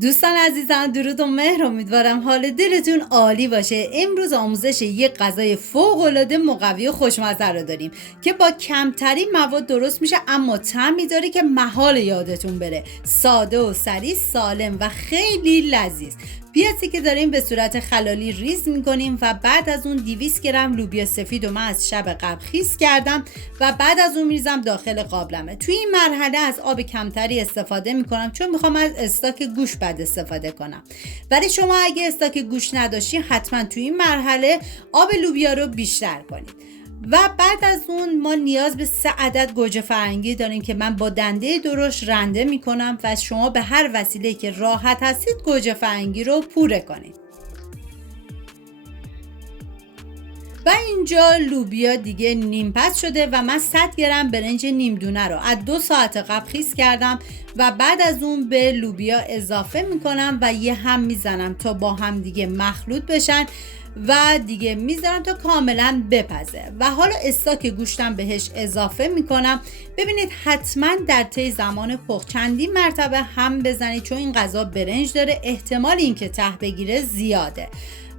دوستان عزیزم، درود و مهر. امیدوارم حال دلتون عالی باشه. امروز آموزش یک غذای فوق‌العاده مقوی و خوشمزه رو داریم که با کمترین مواد درست میشه، اما طعمی داره که محال یادتون بره. ساده و سریع، سالم و خیلی لذیذ. پیازی که داریم به صورت خلالی ریز میکنیم و بعد از اون 200 گرم لوبیا سفید رو من از شب قبل خیس کردم و بعد از اون میریزم داخل قابلمه. توی این مرحله از آب کمتری استفاده میکنم چون میخوام از استاک گوشت بعد استفاده کنم. ولی شما اگه استاک گوشت نداشتین حتما توی این مرحله آب لوبیا رو بیشتر کنید. و بعد از اون ما نیاز به 3 عدد گوجه فرنگی داریم که من با دنده درشت رنده میکنم و شما به هر وسیله‌ای که راحت هستید گوجه فرنگی رو پوره کنید. و اینجا لوبیا دیگه نیم پس شده و من 100 گرم برنج نیم دونه رو از 2 ساعت قبل خیس کردم و بعد از اون به لوبیا اضافه میکنم و یه هم میزنم تا با هم دیگه مخلوط بشن و دیگه میذارم تا کاملا بپزه و حالا استاک گوشتم بهش اضافه میکنم. ببینید حتما در طی زمان پخت چندین مرتبه هم بزنید چون این غذا برنج داره، احتمال اینکه ته بگیره زیاده.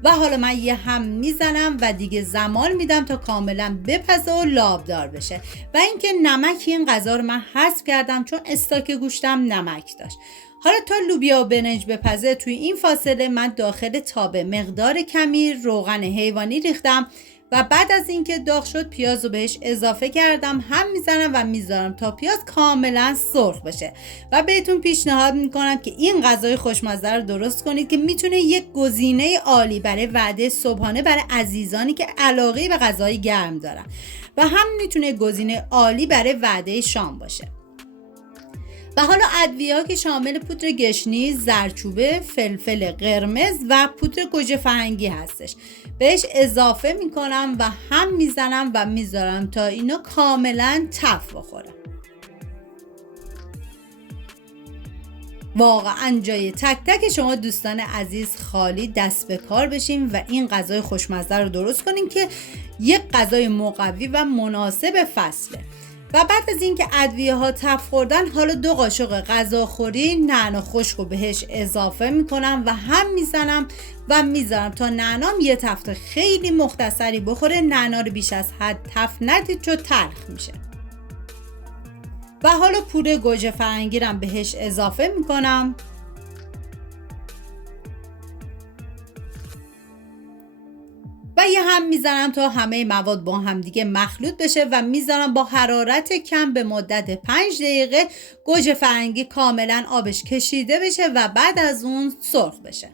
و حالا من یه هم میزنم و دیگه زمان میدم تا کاملا بپزه و لابدار بشه. و اینکه نمک این غذا رو من حذف کردم چون استاک گوشتم نمک داشت. حالا تا لوبیا و برنج بپزه توی این فاصله من داخل تابه مقدار کمی روغن حیوانی ریختم و بعد از اینکه داغ شد پیاز رو بهش اضافه کردم، هم میزنم و میذارم تا پیاز کاملا سرخ بشه. و بهتون پیشنهاد میکنم که این غذای خوشمزه رو درست کنید که میتونه یک گزینه عالی برای وعده صبحانه برای عزیزانی که علاقه به غذای گرم دارن و هم میتونه گزینه عالی برای وعده شام باشه. و حالا ادویه‌ها که شامل پودر گشنیز، زردچوبه، فلفل قرمز و پودر گوجه فرنگی هستش بهش اضافه میکنم و هم میزنم و میذارم تا اینا کاملا تف بخوره. واقعا جای تک تک شما دوستان عزیز خالی دست به کار بشین و این غذای خوشمزه رو درست کنین که یک غذای مقوی و مناسب فصله. و بعد از اینکه ادویه ها تف خوردن، حالا 2 قاشق غذاخوری نعنا خشک رو بهش اضافه میکنم و هم میزنم و میذارم تا نعنام یه تفت خیلی مختصری بخوره. نعنا رو بیش از حد تف ندید چون تلخ میشه. و حالا پودر گوجه فرنگی رو بهش اضافه میکنم و یه هم میزنم تا همه مواد با هم دیگه مخلوط بشه و میذارم با حرارت کم به مدت 5 دقیقه گوجه فرنگی کاملا آبش کشیده بشه و بعد از اون سرخ بشه.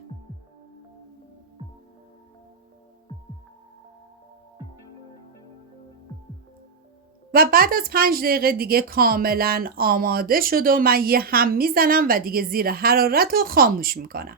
و بعد از 5 دقیقه دیگه کاملا آماده شد و من یه هم میزنم و دیگه زیر حرارت رو خاموش میکنم.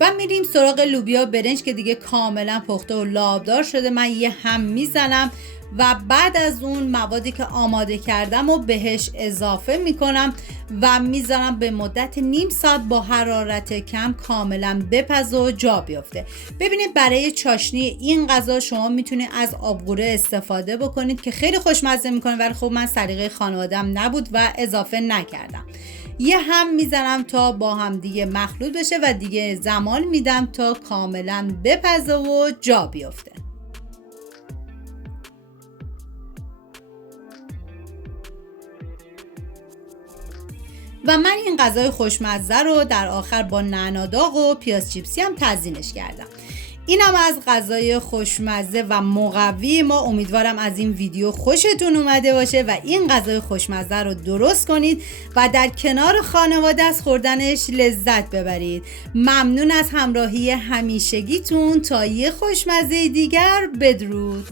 و میریم سراغ لوبیا برنج که دیگه کاملا پخته و لابدار شده. من یه هم میزنم و بعد از اون موادی که آماده کردم و بهش اضافه میکنم و میذارم به مدت نیم ساعت با حرارت کم کاملا بپزه و جا بیفته. ببینید برای چاشنی این غذا شما میتونید از آبقوره استفاده بکنید که خیلی خوشمزه میکنه، ولی خب من سلیقه خانواده‌ام نبود و اضافه نکردم. یه هم میزنم تا با هم دیگه مخلوط بشه و دیگه زمان میدم تا کاملا بپزه و جا بیفته. و من این غذای خوشمزه رو در آخر با نعنا داغ و پیاز چیپسی هم تزیینش کردم. اینم از غذای خوشمزه و مقوی ما. امیدوارم از این ویدیو خوشتون اومده باشه و این غذای خوشمزه رو درست کنید و در کنار خانواده از خوردنش لذت ببرید. ممنون از همراهی همیشگیتون. تا یه خوشمزه دیگر، بدرود.